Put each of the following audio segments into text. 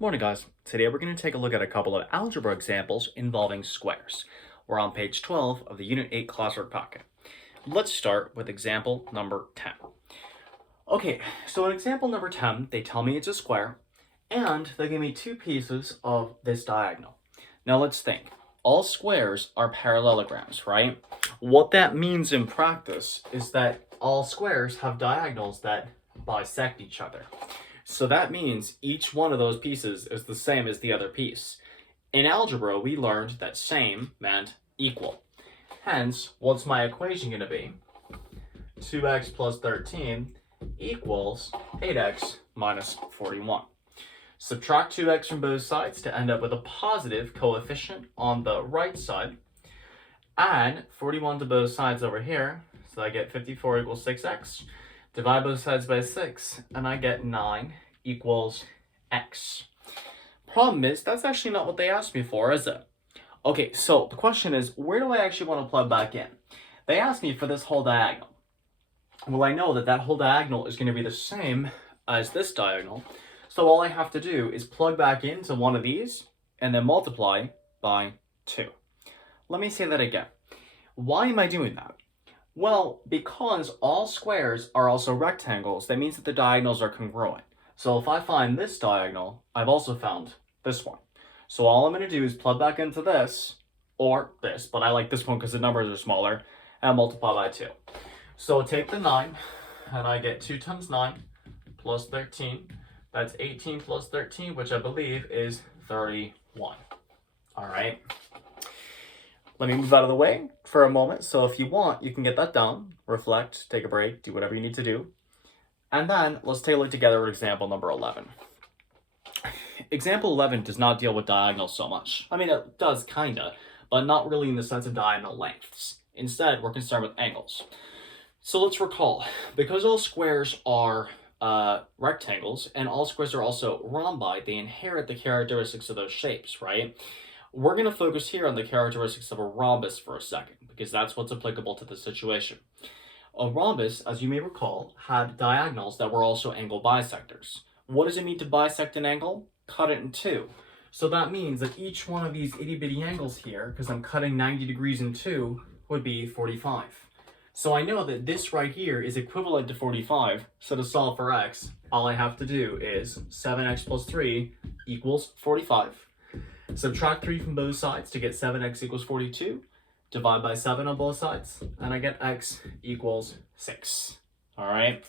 Morning guys, today we're going to take a look at a couple of algebra examples involving squares. We're on page 12 of the Unit 8 Classwork packet. Let's start with example number 10. Okay, so in example number 10, they tell me it's a square, and they give me two pieces of this diagonal. Now let's think. All squares are parallelograms, right? What that means in practice is that all squares have diagonals that bisect each other. So that means each one of those pieces is the same as the other piece. In algebra, we learned that same meant equal. Hence, what's my equation going to be? 2x plus 13 equals 8x minus 41. Subtract 2x from both sides to end up with a positive coefficient on the right side. Add 41 to both sides over here, so I get 54 equals 6x. Divide both sides by 6, and I get 9 equals x. Problem is, that's actually not what they asked me for, is it? Okay, so the question is, where do I actually want to plug back in? They asked me for this whole diagonal. Well, I know that that whole diagonal is going to be the same as this diagonal, so all I have to do is plug back into one of these, and then multiply by 2. Let me say that again. Why am I doing that? Well, because all squares are also rectangles, that means that the diagonals are congruent. So if I find this diagonal, I've also found this one. So all I'm going to do is plug back into this, or this, but I like this one because the numbers are smaller, and multiply by 2. So take the 9, and I get 2 times 9 plus 13. That's 18 plus 13, which I believe is 31. All right. Let me move out of the way for a moment. So if you want, you can get that down, reflect, take a break, do whatever you need to do. And then let's take a look together at example number 11. Example 11 does not deal with diagonals so much. I mean, it does kinda, but not really in the sense of diagonal lengths. Instead, we're concerned with angles. So let's recall, because all squares are rectangles and all squares are also rhombi, they inherit the characteristics of those shapes, right? We're going to focus here on the characteristics of a rhombus for a second, because that's what's applicable to the situation. A rhombus, as you may recall, had diagonals that were also angle bisectors. What does it mean to bisect an angle? Cut it in two. So that means that each one of these itty-bitty angles here, because I'm cutting 90 degrees in two, would be 45. So I know that this right here is equivalent to 45, so to solve for x, all I have to do is 7x plus 3 equals 45. Subtract 3 from both sides to get 7x equals 42. Divide by 7 on both sides, and I get x equals 6. All right?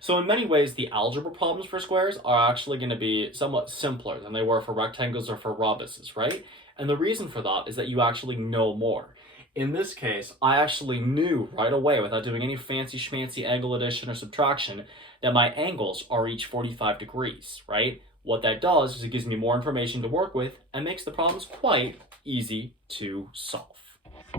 So in many ways, the algebra problems for squares are actually going to be somewhat simpler than they were for rectangles or for rhombuses, right? And the reason for that is that you actually know more. In this case, I actually knew right away, without doing any fancy schmancy angle addition or subtraction, that my angles are each 45 degrees, right? What that does is it gives me more information to work with and makes the problems quite easy to solve.